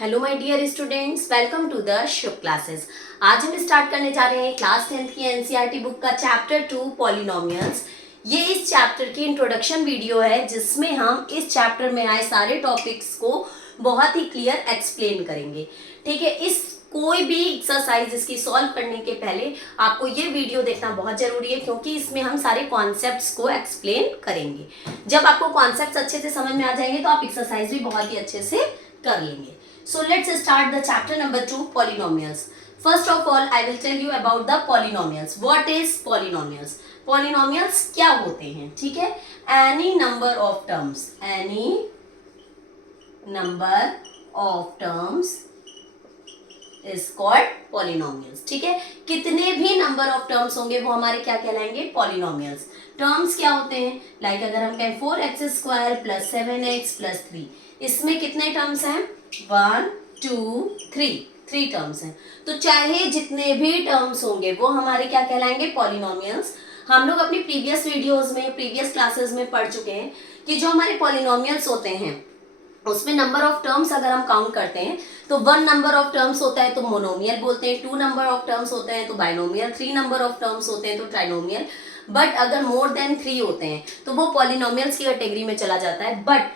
Hello my dear students, welcome to the Shubh classes. आज हम start करने जा रहे हैं क्लास 10th की एनसीईआरटी बुक का चैप्टर 2 पॉलिनोमियल्स। ये इस चैप्टर की इंट्रोडक्शन वीडियो है जिसमें हम इस चैप्टर में आए सारे टॉपिक्स को बहुत ही क्लियर एक्सप्लेन करेंगे। ठीक है, इस कोई भी एक्सरसाइज इसकी सॉल्व करने के पहले आपको ये वीडियो देखना बहुत जरूरी है, क्योंकि इसमें हम सारे कॉन्सेप्ट्स को एक्सप्लेन करेंगे। जब आपको कॉन्सेप्ट्स अच्छे से समझ में आ जाएंगे तो आप एक्सरसाइज भी बहुत ही अच्छे से कर लेंगे। So let's start the chapter number 2, polynomials. First of all, I will tell you about the polynomials. What is polynomials? Polynomials क्या होते हैं? ठीक है, any number of terms, any number of terms is called polynomials. ठीक है, कितने भी number of terms होंगे वो हमारे क्या कहलाएंगे? Polynomials. Terms क्या होते हैं? Like अगर हम कहें 4x square plus 7x plus 3, इसमें कितने टर्म्स हैं? 1 2 3 टर्म्स हैं। तो चाहे जितने भी टर्म्स होंगे वो हमारे क्या कहलाएंगे? पॉलिनोमियल्स। हम लोग अपनी प्रीवियस वीडियोस में, प्रीवियस क्लासेस में पढ़ चुके हैं कि जो हमारे पॉलिनोमियल्स होते हैं उसमें नंबर ऑफ टर्म्स अगर हम काउंट करते हैं तो 1 नंबर ऑफ टर्म्स होता है तो मोनोमियल बोलते हैं, 2 नंबर ऑफ टर्म्स होते हैं तो बाइनोमियल, 3 नंबर ऑफ टर्म्स होते हैं तो ट्राइनोमियल। बट अगर मोर देन 3 होते हैं तो वो पॉलिनोमियल्स की कैटेगरी में चला जाता है। बट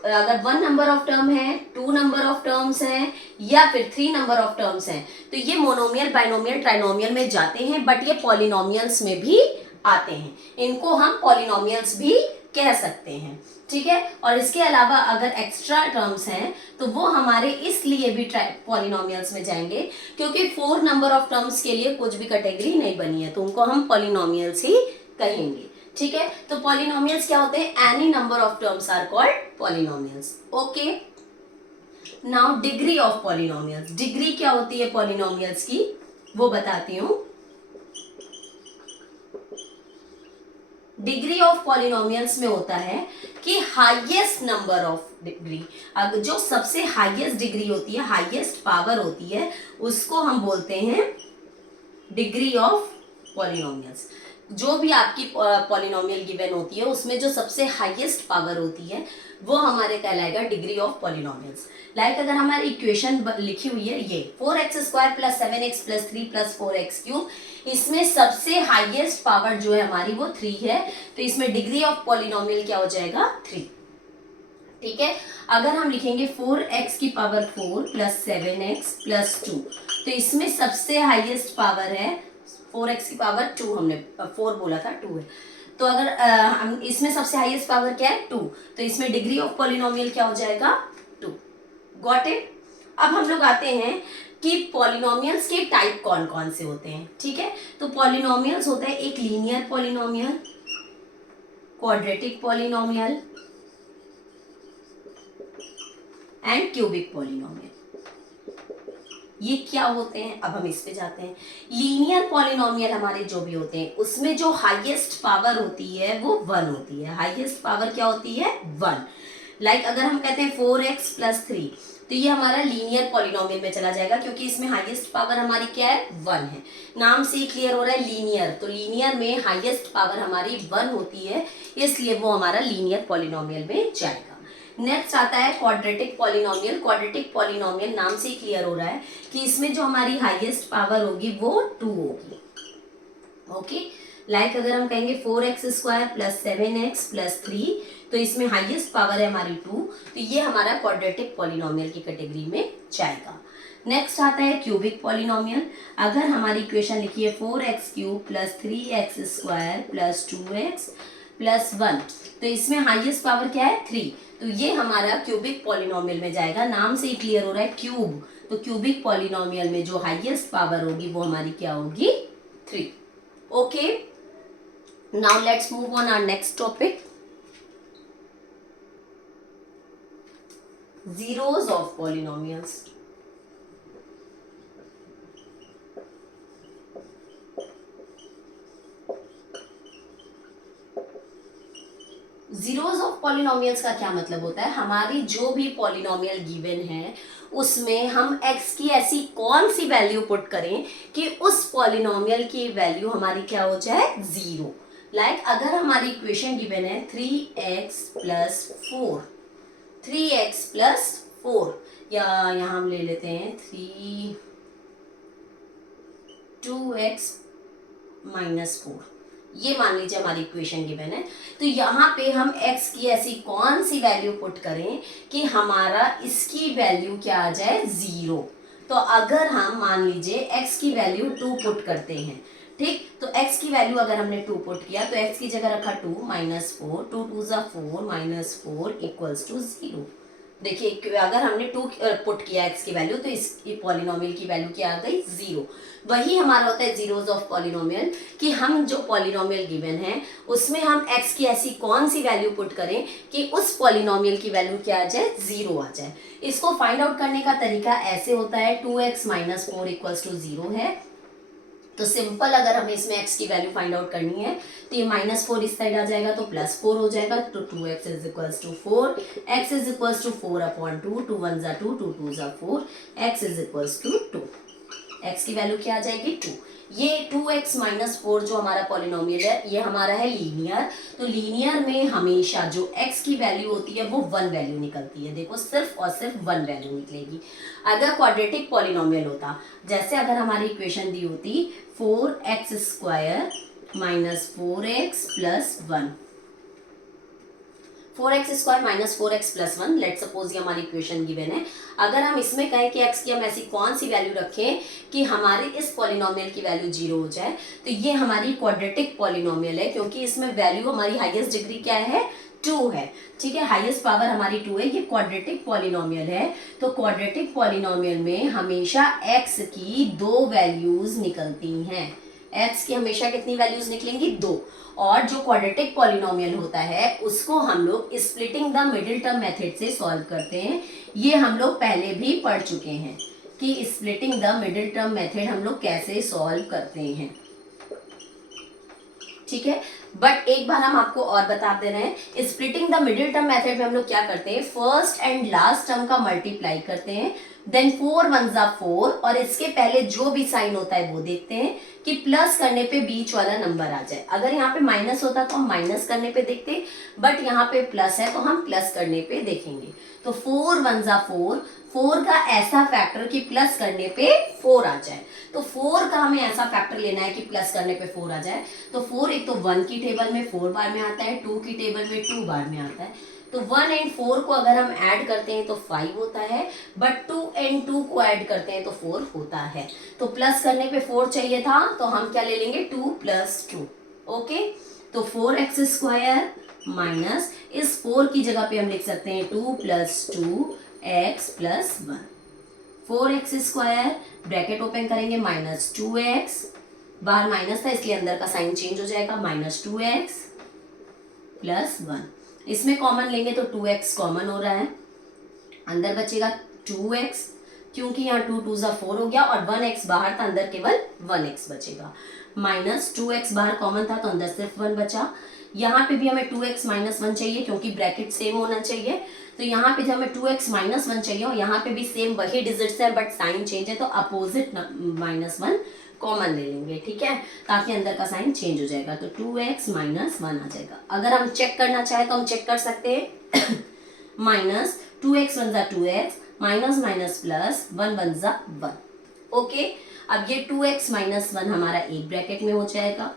अगर 1 नंबर ऑफ टर्म है, 2 नंबर ऑफ टर्म्स हैं या फिर 3 नंबर ऑफ टर्म्स हैं तो ये मोनोमियल, बाइनोमियल, ट्राइनोमियल में जाते हैं, बट ये पॉलिनोमियल्स में भी आते हैं। इनको हम पॉलिनोमियल्स भी कह सकते हैं। ठीक है, और इसके अलावा अगर एक्स्ट्रा टर्म्स हैं तो वो हमारे इसलिए भी पॉलिनोमियल्स में जाएंगे क्योंकि 4 नंबर ऑफ टर्म्स के लिए कुछ भी कैटेगरी नहीं बनी है, तो उनको हम पॉलिनोमियल्स ही कहेंगे। ठीक है, तो पॉलिनोमियल्स क्या होते हैं? Any number of terms are called polynomials. Okay, now degree of polynomials. Degree क्या होती है पॉलिनोमियल्स की वो बताती हूं। डिग्री ऑफ पॉलिनोमियल्स में होता है कि हाईएस्ट नंबर ऑफ डिग्री, अगर जो सबसे हाईएस्ट डिग्री होती है, हाईएस्ट पावर होती है, उसको हम बोलते हैं डिग्री ऑफ पॉलिनोमियल्स। जो भी आपकी पॉलिनोमियल गिवन होती है उसमें जो सबसे हाईएस्ट पावर होती है वो हमारे कहलाएगा डिग्री ऑफ पॉलिनोमियल्स। लाइक अगर हमारी इक्वेशन लिखी हुई है ये 4x square plus 7x plus 3 plus 4x cube, इसमें सबसे हाईएस्ट पावर जो है हमारी वो 3 है, तो इसमें डिग्री ऑफ पॉलिनोमियल क्या हो जाएगा? 3। ठीक है, अगर हम लिखेंगे 4x की पावर 4 प्लस 7x प्लस 2, तो इसमें सबसे हाईएस्ट पावर है 4x की पावर 2, हमने 4 बोला था, 2 है। तो अगर हम इसमें सबसे हाईएस्ट पावर क्या है? 2, तो इसमें डिग्री ऑफ पॉलिनोमियल क्या हो जाएगा? 2। Got it? अब हम लोग आते हैं कि पॉलिनोमियल्स के टाइप कौन कौन से होते हैं। ठीक है, तो पॉलिनोमियल्स होता है एक linear polynomial, quadratic polynomial and cubic polynomial. ये क्या होते हैं? अब हम इस पे जाते हैं। लीनियर पॉलिनोमियल हमारे जो भी होते हैं उसमें जो हाईएस्ट पावर होती है वो 1 होती है। हाईएस्ट पावर क्या होती है? 1। लाइक अगर हम कहते हैं 4x प्लस 3, तो ये हमारा लीनियर पॉलिनोमियल में चला जाएगा क्योंकि इसमें हाईएस्ट पावर हमारी क्या है? 1 है। नाम से क्लियर हो रहा है लीनियर, तो लीनियर में हाईएस्ट पावर हमारी 1 होती है, इसलिए वो हमारा लीनियर पॉलिनोमियल में जाएगा। नेक्स्ट आता है क्वाड्रेटिक पॉलिनोमियल। क्वाड्रेटिक पॉलिनोमियल नाम से ही क्लियर हो रहा है कि इसमें जो हमारी हाईएस्ट पावर होगी वो 2 होगी। ओके, लाइक अगर हम कहेंगे 4x square plus 7x plus 3, तो इसमें हाईएस्ट पावर है हमारी 2, तो ये हमारा क्वाड्रेटिक पॉलिनोमियल की कैटेगरी में जाएगा। नेक्स्ट आता है क्यूबिक पॉलिनोमियल। अगर हमारी इक्वेशन लिखी है 4x cube plus 3x square plus 2x plus 1, तो इसमें हाईएस्ट पावर क्या है? 3, तो ये हमारा क्यूबिक पॉलिनोमियल में जाएगा। नाम से ही क्लियर हो रहा है क्यूब, तो क्यूबिक पॉलिनोमियल में जो हाईएस्ट पावर होगी वो हमारी क्या होगी? 3। Okay, now let's move on our next topic, zeros of polynomials. Zeros of polynomials का क्या मतलब होता है? हमारी जो भी पॉलिनोमियल गिवन है उसमें हम x की ऐसी कौन सी वैल्यू पुट करें कि उस पॉलिनोमियल की वैल्यू हमारी क्या हो जाए? 0। लाइक अगर हमारी इक्वेशन गिवन है 3x प्लस 4, 3x प्लस 4, या यहाँ हम ले लेते हैं 2x माइनस 4, ये मान लीजिए हमारी इक्वेशन गिवन है। तो यहाँ पे हम x की ऐसी कौन सी वैल्यू पुट करें कि हमारा इसकी वैल्यू क्या आ जाए 0। तो अगर हम मान लीजिए x की वैल्यू 2 पुट करते हैं, ठीक, तो x की वैल्यू अगर हमने 2 पुट किया तो x की जगह रखा 2 माइनस 4, 2 2 ज़ा 4 माइनस 4 इक्वल्स टू 0। देखिए अगर हमने 2 पुट किया x की वैल्यू तो इसकी पॉलिनोमियल की वैल्यू क्या आ गई 0। वही हमारा होता है जीरोज ऑफ पॉलिनोमियल, कि हम जो पॉलिनोमियल गिवन है उसमें हम x की ऐसी कौन सी वैल्यू पुट करें कि उस पॉलिनोमियल की वैल्यू क्या आ जाए 0 आ जाए। इसको फाइंड आउट करने का तरीका ऐसे होता है, 2x माइनस 4 इक्वल्स टू 0 है, तो सिंपल अगर हमें इसमें x की वैल्यू फाइंड आउट करनी है तो ये -4 इस साइड आ जाएगा तो +4 हो जाएगा, तो 2x is equals to 4, x is equals to 4/2, 2 1 ज़ा 2, 2 2 ज़ा 4, x is equals to 2। x की वैल्यू क्या आ जाएगी 2। ये 2x माइनस 4 जो हमारा पॉलिनोमियल है ये हमारा है लीनियर। तो लीनियर में हमेशा जो x की वैल्यू होती है वो 1 वैल्यू निकलती है, देखो सिर्फ और सिर्फ 1 वैल्यू निकलेगी। अगर क्वाड्रेटिक पॉलिनोमियल होता, जैसे अगर हमारी इक्वेशन दी होती 4x² minus 4x plus 1, 4x² minus 4x plus 1, let suppose ये हमारी इक्वेशन गिवन है। अगर हम इसमें कहें कि x की हम ऐसी कौन सी वैल्यू रखें कि हमारे इस पॉलिनोमियल की वैल्यू 0 हो जाए, तो ये हमारी क्वाड्रेटिक पॉलिनोमियल है, क्योंकि इसमें वैल्यू हमारी हाईएस्ट डिग्री क्या है 2 है, ठीक है, हाईएस्ट पावर हमारी 2 है, ये क्वाड्रेटिक पॉलिनोमियल है। तो क्वाड्रेटिक पॉलिनोमियल में हमेशा x की 2 वैल्यूज निकलती हैं, x की हमेशा कितनी वैल्यूज निकलेंगी 2। और जो क्वाड्रेटिक पॉलिनोमियल होता है उसको हम लोग splitting the middle term method से सॉल्व करते हैं। ये हम लोग पहले भी पढ़ चुके हैं कि splitting the middle term method हम लोग कैसे सॉल्व करते हैं, ठीक है। बट एक बार हम आपको और बता दे रहे हैं, splitting the middle term method में हम लोग क्या करते हैं, फर्स्ट एंड लास्ट टर्म का मल्टीप्लाई करते हैं, देन 4 1 ज़ा 4 और इसके पहले जो भी साइन होता है वो देखते हैं कि प्लस करने पे बीच वाला नंबर आ जाए। अगर यहाँ पे माइनस होता तो हम माइनस करने पे देखते, बट यहाँ पे प्लस है तो हम प्लस करने पे देखेंगे। तो 4 1 ज़ा 4, 4 का ऐसा फैक्टर कि प्लस करने पे 4 आ जाए। तो 4 का हमें ऐसा फैक्टर लेना है कि प्लस करने पे 4 आ जाए। तो 4 एक तो 1 की टेबल में 4 बार में आता है, 2 की टेबल में 2 बार में आता है। तो 1 एंड 4 को अगर हम ऐड करते हैं तो 5 होता है, बट 2 एंड 2 को ऐड करते हैं तो 4 होता है। तो प्लस करने पे 4 चाहिए था तो हम क्या ले लेंगे 2 + 2, ओके। तो 4x² माइनस इस 4 की जगह पे हम लिख सकते हैं 2 + 2x + 1। 4x² ब्रैकेट ओपन करेंगे माइनस 2x, बाहर माइनस था इसलिए अंदर का साइन चेंज हो जाएगा, -2x + 1। इसमें कॉमन लेंगे तो 2x कॉमन हो रहा है, अंदर बचेगा 2x, क्योंकि यहाँ 2 2 ज़ा 4 हो गया और 1x बाहर था, अंदर केवल 1x बचेगा। -2x बाहर कॉमन था तो अंदर सिर्फ 1 बचा। यहाँ पे भी हमें 2x - 1 चाहिए क्योंकि ब्रैकेट सेम होना चाहिए, तो यहाँ पे हमें 2x - 1 चाहिए और यहाँ पे भी सेम वही डिजिट्स है बट साइन चेंज है, तो अपोजिट -1 कॉमन ले लेंगे, ठीक है, ताकि अंदर का साइन चेंज हो जाएगा। तो 2x - 1 आ जाएगा। अगर हम चेक करना चाहे तो हम चेक कर सकते हैं -2x 1 ज़ा 2x, माइनस माइनस प्लस 1 1 ज़ा 1, ओके। अब ये 2x - 1 हमारा एक ब्रैकेट में हो जाएगा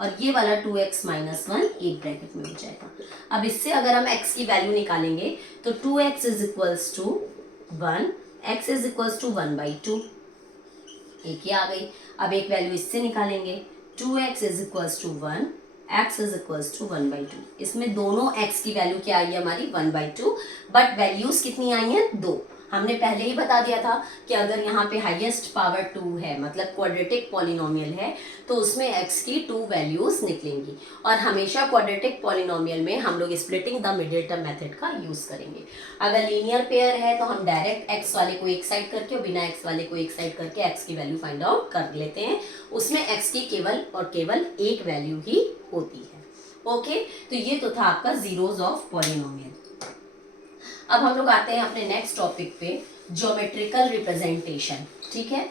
और ये वाला 2x - 1 एक ब्रैकेट में हो जाएगा। अब इससे अगर हम x की वैल्यू निकालेंगे तो 2x is equals to 1, x is equals to 1/2, एक ये आ गई। अब एक वैल्यू इससे निकालेंगे 2x is equals to 1, x is equals to 1/2। इसमें दोनों x की वैल्यू क्या आई है हमारी 1/2, बट वैल्यूज कितनी आई हैं 2। हमने पहले ही बता दिया था कि अगर यहाँ पे हाईएस्ट पावर 2 है मतलब क्वाड्रेटिक पॉलिनोमियल है तो उसमें x की 2 वैल्यूज निकलेंगी। और हमेशा क्वाड्रेटिक पॉलिनोमियल में हम लोग splitting the middle term method का यूज करेंगे। अगर लीनियर पेयर है तो हम डायरेक्ट x वाले को एक साइड करके और बिना x वाले को एक साइड करके x की वैल्यू फाइंड आउट कर लेते हैं, उसमें x की केवल और केवल एक वैल्यू ही होती है, ओके। तो ये तो था आपका जीरोज ऑफ पॉलिनोमियल। अब हम लोग आते हैं अपने नेक्स्ट टॉपिक पे, ज्योमेट्रिकल रिप्रेजेंटेशन, ठीक है।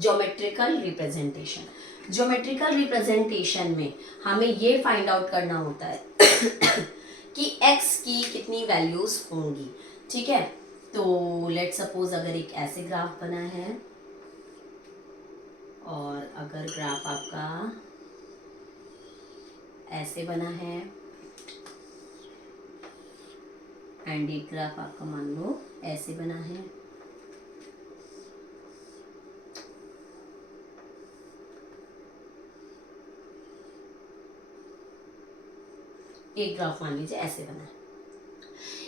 Geometrical representation. ज्योमेट्रिकल रिप्रेजेंटेशन में हमें ये फाइंड आउट करना होता है कि x की कितनी वैल्यूज होंगी, ठीक है। तो लेट सपोज अगर एक ऐसे ग्राफ बना है और अगर ग्राफ आपका ऐसे बना है एंड एक ग्राफ आपका मान लो ऐसे बना है, एक ग्राफ मान लीजिए ऐसे बना है।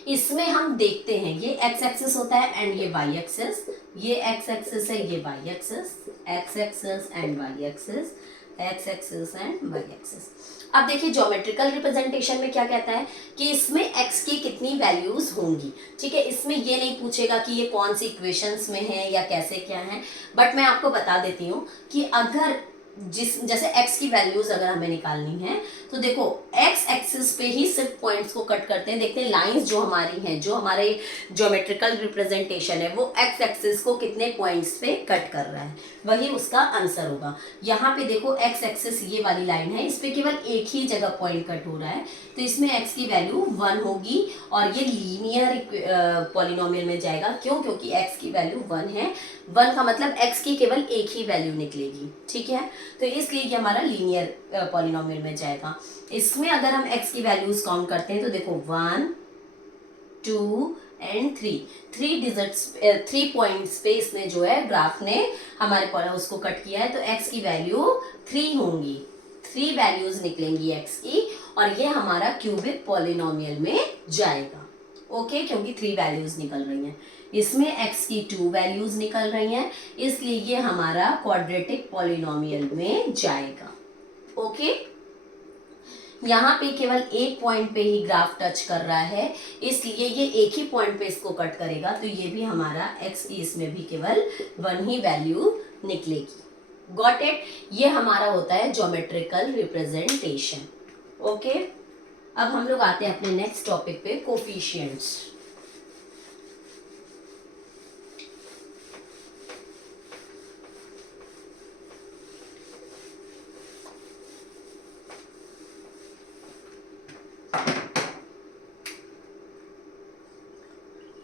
इसमें हम देखते हैं ये एक्स एक्सिस होता है एंड ये वाई एक्सिस, ये एक्स एक्सिस है, ये y axis, x axis and y axis, x axis and y axis. अब देखिए ज्योमेट्रिकल रिप्रेजेंटेशन में क्या कहता है कि इसमें x की कितनी वैल्यूज होंगी, ठीक है। इसमें ये नहीं पूछेगा कि ये कौन सी इक्वेशंस में है या कैसे क्या है, बट मैं आपको बता देती हूँ कि अगर जैसे x की वैल्यूज अगर हमें निकालनी है तो देखो x एक्सिस पे ही सिर्फ पॉइंट्स को कट करते हैं, देखते हैं लाइंस जो हमारी हैं, जो हमारे ज्योमेट्रिकल रिप्रेजेंटेशन है वो x एक्सिस को कितने पॉइंट्स पे कट कर रहा है, वही उसका आंसर होगा। यहाँ पे देखो x एक्सिस ये वाली लाइन है, इस पे केवल एक ही जगह पॉइंट कट हो रहा है, तो इसमें x की वैल्यू 1 होगी और ये लीनियर पॉलिनोमियल में जाएगा। क्यों? क्योंकि x की वैल्यू 1 है, 1 का मतलब x की केवल एक ही वैल्यू निकलेगी, ठीक है। तो इसलिए ये हमारा लीनियर पॉलिनोमियल में जाएगा। इसमें अगर हम x की वैल्यूज काउंट करते हैं तो देखो 1 2 एंड 3 डिजिट्स 3 पॉइंट्स पे इसने जो है ग्राफ ने हमारे उसको कट किया है, तो x की वैल्यू 3 होंगी, 3 वैल्यूज निकलेंगी x की और ये हमारा क्यूबिक पॉलिनोमियल में जाएगा, ओके। क्योंकि 3 वैल्यूज निकल रही हैं, इसमें x की 2 वैल्यूज निकल रही हैं, इसलिए ये हमारा क्वाड्रेटिक पॉलिनोमियल में जाएगा, ओके। यहाँ पे केवल एक पॉइंट पे ही ग्राफ टच कर रहा है, इसलिए ये एक ही पॉइंट पे इसको कट करेगा, तो ये भी हमारा x की इसमें भी केवल 1 ही वैल्यू निकलेगी। Got it? ये हमारा होता है ज्योमेट्रिकल रिप्रेजेंटेशन, ओके। अब हम लोग आते हैं अपने नेक्स्ट टॉपिक पे, कोफिशिएंट्स।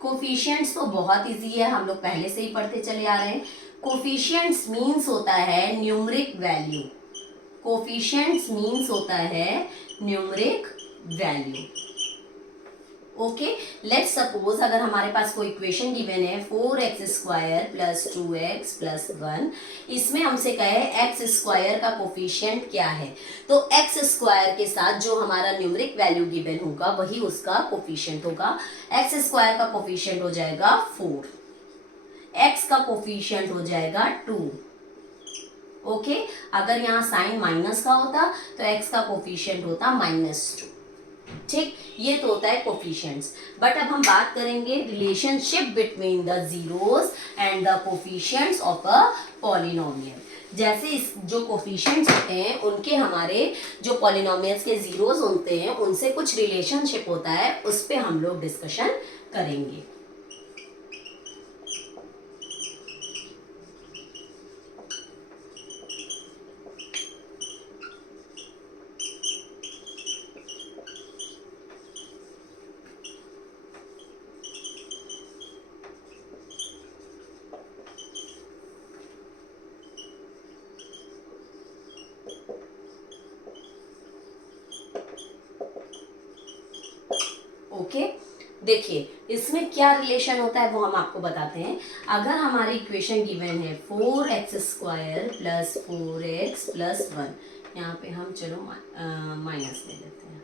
कोफिशिएंट्स तो बहुत इजी है, हम लोग पहले से ही पढ़ते चले आ रहे हैं। कोफिशिएंट्स मीन्स होता है न्यूमरिक वैल्यू, कोफिशिएंट्स मीन्स होता है numeric value, okay. Let's suppose अगर हमारे पास कोई इक्वेशन गिवन है 4x² प्लस 2x प्लस 1, इसमें हमसे कहे x स्क्वायर का कोफिशिएंट क्या है, तो x स्क्वायर के साथ जो हमारा न्यूमरिक वैल्यू गिवन होगा वही उसका कोफिशिएंट होगा। x स्क्वायर का कोफिशिएंट हो जाएगा 4, x का कोफिशिएंट हो जाएगा 2, ओके। अगर यहाँ साइन माइनस का होता तो x का कोफिशिएंट होता -2, ठीक। ये तो होता है कोफिशिएंट्स। बट अब हम बात करेंगे relationship between the zeros and the coefficients of a polynomial. जैसे इस जो कोफिशिएंट्स होते हैं उनके हमारे जो पॉलिनोमियल्स के जीरोस होते हैं उनसे कुछ रिलेशनशिप होता है, उस पे हम लोग डिस्कशन करेंगे। ओके, देखिए इसमें क्या रिलेशन होता है वो हम आपको बताते हैं। अगर हमारी इक्वेशन गिवन है 4x² प्लस 4x प्लस 1, यहाँ पे हम चलो माइनस ले लेते हैं,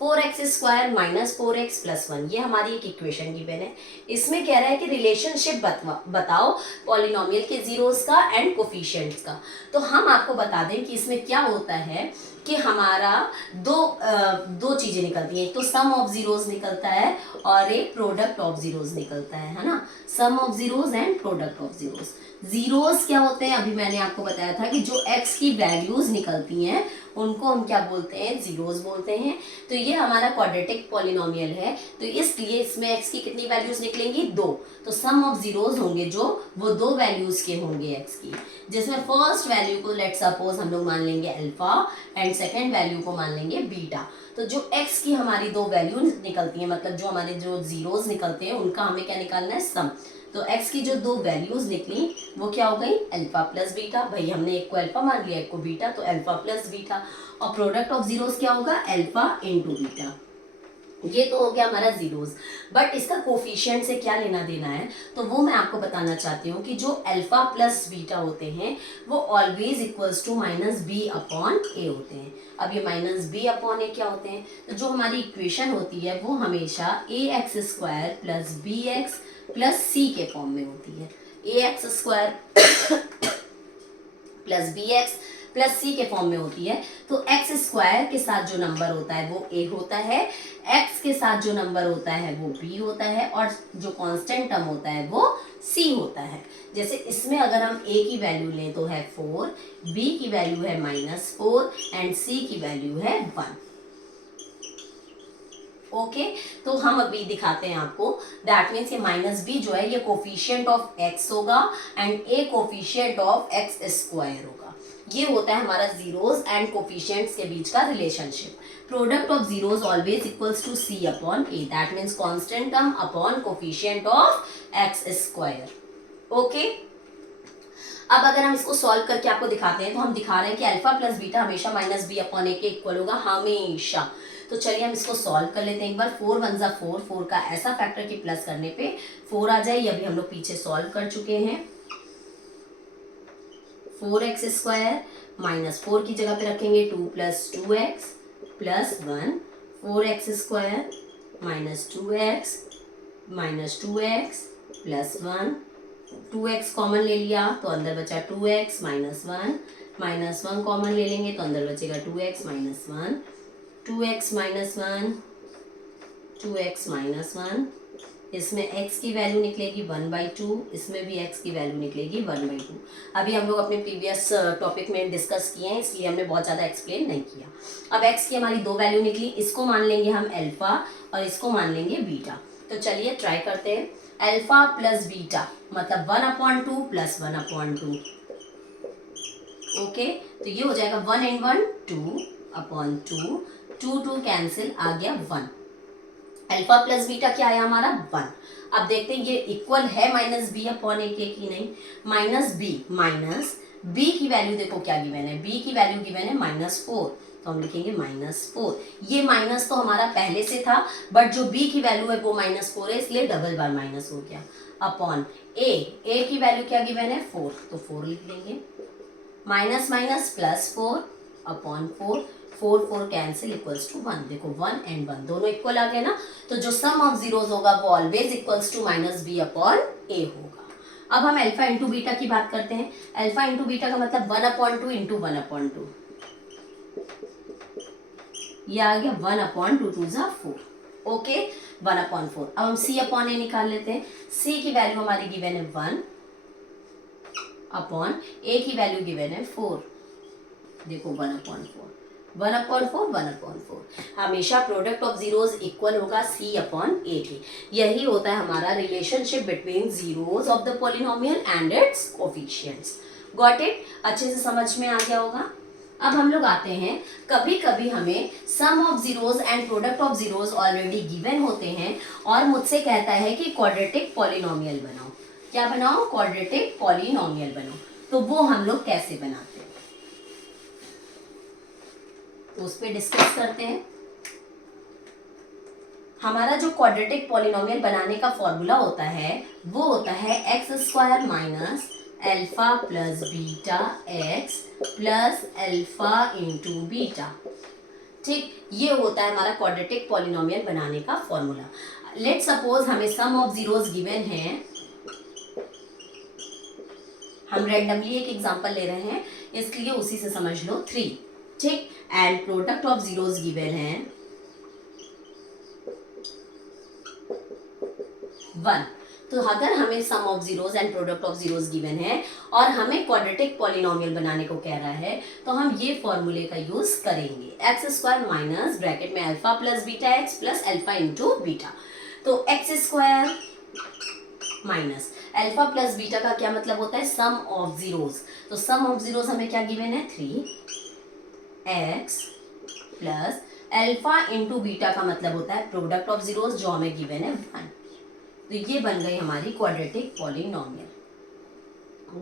4x² माइनस 4x प्लस 1, ये हमारी एक इक्वेशन गिवन है। इसमें कह रहा है कि रिलेशनशिप बताओ पॉलिनोमियल के जीरोस का एंड कोफिशिएंट्स का। तो हम आपको बता दें कि इसमें क्या होता है कि हमारा दो चीजें निकलती हैं, तो सम ऑफ जीरोस निकलता है और एक प्रोडक्ट ऑफ जीरोस निकलता है ना। Sum of zeros and product of zeros. Zeros क्या होते हैं, अभी मैंने आपको बताया था कि जो x की वैल्यूज निकलती हैं उनको हम क्या बोलते हैं, जीरोस बोलते हैं। तो ये हमारा क्वाड्रेटिक पॉलिनोमियल है, तो इसलिए इसमें x की कितनी वैल्यूज निकलेंगी, 2। तो सम ऑफ जीरोस होंगे जो वो 2 वैल्यूज के होंगे x की, जिसमें फर्स्ट वैल्यू को लेट सपोज हम लोग मान लेंगे अल्फा एंड सेकेंड वैल्यू को मान लेंगे बीटा। तो जो x की हमारी 2 वैल्यू निकलती है, मतलब जो हमारे जो जीरोस निकलते हैं उनका हमें क्या निकालना है, सम। तो x की जो 2 वैल्यूज निकली वो क्या हो गई, अल्फा प्लस बीटा। भाई हमने एक को अल्फा मान लिया, एक को बीटा, तो अल्फा प्लस बीटा। और प्रोडक्ट ऑफ जीरोस क्या होगा, अल्फा इनटू बीटा। ये तो हो गया हमारा जीरोस। बट इसका कोफिशिएंट से क्या लेना देना है, तो वो मैं आपको बताना चाहती हूँ कि जो अल्फा प्लस बीटा होते हैं वो always equals to minus b upon a होते हैं। अब ये माइनस बी अपॉन ए क्या होते हैं, तो जो हमारी इक्वेशन होती है वो हमेशा a x square plus b x plus c के फॉर्म में होती है। A x square plus b x plus c के फॉर्म में होती है। तो एक्स स्क्वायर के साथ जो नंबर होता है वो ए होता है, एक्स के साथ जो नंबर होता है वो बी होता है, और जो कांस्टेंट टर्म होता है वो सी होता है। जैसे इसमें अगर हम ए की वैल्यू लें तो है 4, बी की वैल्यू है -4 एंड सी की वैल्यू है 1। ओके तो हम अभी दिखाते हैं आपको। दैट मीन्स ये माइनस बी जो है ये कोफिशिएंट ऑफ एक्स होगा and A coefficient of x square होगा। ये होता है हमारा जीरोस एंड कोफिशिएंट्स के बीच का relationship. Product of zeros always equals to c upon a, that means constant term upon coefficient of x square. Okay अब अगर हम इसको सॉल्व करके आपको दिखाते हैं तो हम दिखा रहे हैं कि अल्फा प्लस बीटा हमेशा माइनस बी अपॉन ए के इक्वल होगा, हमेशा। तो चलिए हम इसको सॉल्व कर लेते हैं एक बार। 4 1 जा 4, 4 का ऐसा फैक्टर कि प्लस करने पे 4 आ जाए। ये अभी हम लोग पीछे सॉल्व कर चुके हैं। 4x स्क्वायर माइनस 4 की जगह पे रखेंगे 2 plus 2x plus 1, 4x square minus 2x plus 1, 2x common ले लिया तो अंदर बचा 2x माइनस 1 कॉमन ले लेंगे तो अंदर बचेगा 2x माइनस 1, 2x माइनस 1, इसमें x की वैल्यू निकलेगी 1/2, इसमें भी x की वैल्यू निकलेगी 1/2। अभी हम लोग अपने प्रीवियस टॉपिक में डिस्कस किए हैं इसलिए हमने बहुत ज़्यादा एक्सप्लेन नहीं किया। अब x की हमारी 2 वैल्यू निकली, इसको मान लेंगे हम अल्फा और इसको मान लेंगे बीटा। तो चलिए ट्राई करते हैं। अल्फा प्लस बीटा मतलब 1/2 प्लस 1/2। ओके तो ये हो जाएगा 1 and 1 2/2, 2 कैंसिल, आ गया 1। अल्फा प्लस बीटा क्या आया हमारा 1। अब देखते हैं ये इक्वल है माइनस बी अपॉन ए के की नहीं। माइनस बी की वैल्यू देखो क्या गिवन है, बी की वैल्यू गिवन है -4, तो हम लिखेंगे -4। ये माइनस तो हमारा पहले से था बट जो बी की वैल्यू है वो -4 है इसलिए डबल बार माइनस हो गया। अपॉन ए की वैल्यू क्या गिवन है 4, तो 4 लिख लेंगे। Minus minus plus 4 upon 4, 4 cancel equals to 1। देखो 1 and 1 दोनों इक्वल आ गए ना, तो जो सम ऑफ जीरोस होगा वो always equals to minus b upon a होगा। अब हम अल्फा इंटू बीटा की बात करते हैं। अल्फा इंटू बीटा का मतलब 1/2 इंटू 1/2, ये आ गया 1/2, 2 जा 4। ओके 1/4। अब हम सी अपॉन ए निकाल लेते हैं। सी की वैल्यू हमारी गिवन है 1 अपॉन ए की वैल्यू गिवन है 4। देखो 1/4, 1/4 हमेशा प्रोडक्ट ऑफ जीरोस इक्वल होगा सी अपॉन ए के। यही होता है हमारा relationship between zeros of the polynomial and it's coefficients. Got it? अच्छे से समझ में आ गया होगा। अब हम लोग आते हैं, कभी कभी हमें sum of zeros and product of zeros already given होते हैं और मुझसे कहता है कि क्वाड्रेटिक पॉलिनोमियल बनाओ। क्या बनाओ? क्वाड्रेटिक पॉलिनोमियल बनाओ। तो वो हम लोग कैसे बनाते हैं तो उस पर डिस्कस करते हैं। हमारा जो क्वाड्रेटिक पॉलिनोमियल बनाने का फॉर्मूला होता है वो होता है x square minus alpha plus beta x plus alpha into beta. ठीक, ये होता है हमारा क्वाड्रेटिक पॉलिनोमियल बनाने का फॉर्मूला। लेट सपोज हमें सम ऑफ जीरोस गिवन है, हम रैंडमली एक एग्जांपल ले रहे हैं इसलिए उसी से समझ लो 3। ठीक, and product of zeros given है 1। तो अगर हमें sum of zeros and product of zeros given है और हमें क्वाड्रेटिक पॉलिनोमियल बनाने को कह रहा है, तो हम ये फॉर्मूले का यूज करेंगे, एक्स स्क्वायर माइनस ब्रैकेट में alpha plus beta x plus alpha into beta. तो x square minus alpha plus beta का क्या मतलब होता है, सम ऑफ जीरोस। तो सम ऑफ जीरोस हमें क्या गिवन है, 3x plus alpha into beta का मतलब होता है प्रोडक्ट ऑफ जीरोस, जो हमें गिवन है 1। तो ये बन गई हमारी क्वाड्रेटिक पॉलिनोमियल।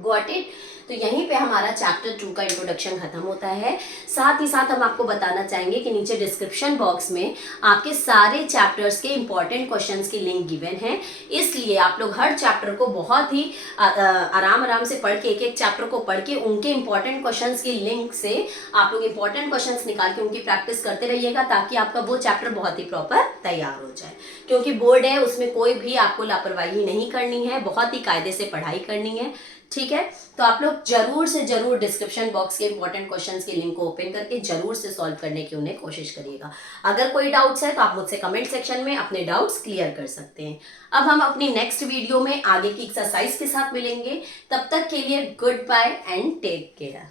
Got it. तो यहीं पे हमारा चैप्टर 2 का इंट्रोडक्शन खत्म होता है। साथ ही साथ हम आपको बताना चाहेंगे कि नीचे डिस्क्रिप्शन बॉक्स में आपके सारे चैप्टर्स के इंपॉर्टेंट क्वेश्चंस की लिंक गिवन है, इसलिए आप लोग हर चैप्टर को बहुत ही आराम से पढ़ के, एक एक चैप्टर को पढ़ के उनके इंपॉर्टेंट क्वेश्चंस की लिंक से आप लोग इंपॉर्टेंट क्वेश्चंस निकाल के उनकी प्रैक्टिस करते रहिएगा, ताकि आपका वो चैप्टर बहुत ही प्रॉपर तैयार हो जाए। क्योंकि बोर्ड है, उसमें कोई भी आपको लापरवाही नहीं करनी है, बहुत ही कायदे से पढ़ाई करनी है, ठीक है। तो आप लोग जरूर से जरूर डिस्क्रिप्शन बॉक्स के इंपॉर्टेंट क्वेश्चंस के लिंक को ओपन करके जरूर से सॉल्व करने की उन्हें कोशिश करिएगा। अगर कोई डाउट्स है तो आप मुझसे कमेंट सेक्शन में अपने डाउट्स क्लियर कर सकते हैं। अब हम अपनी नेक्स्ट वीडियो में आगे की एक्सरसाइज के साथ मिलेंगे। तब तक के लिए goodbye and take care.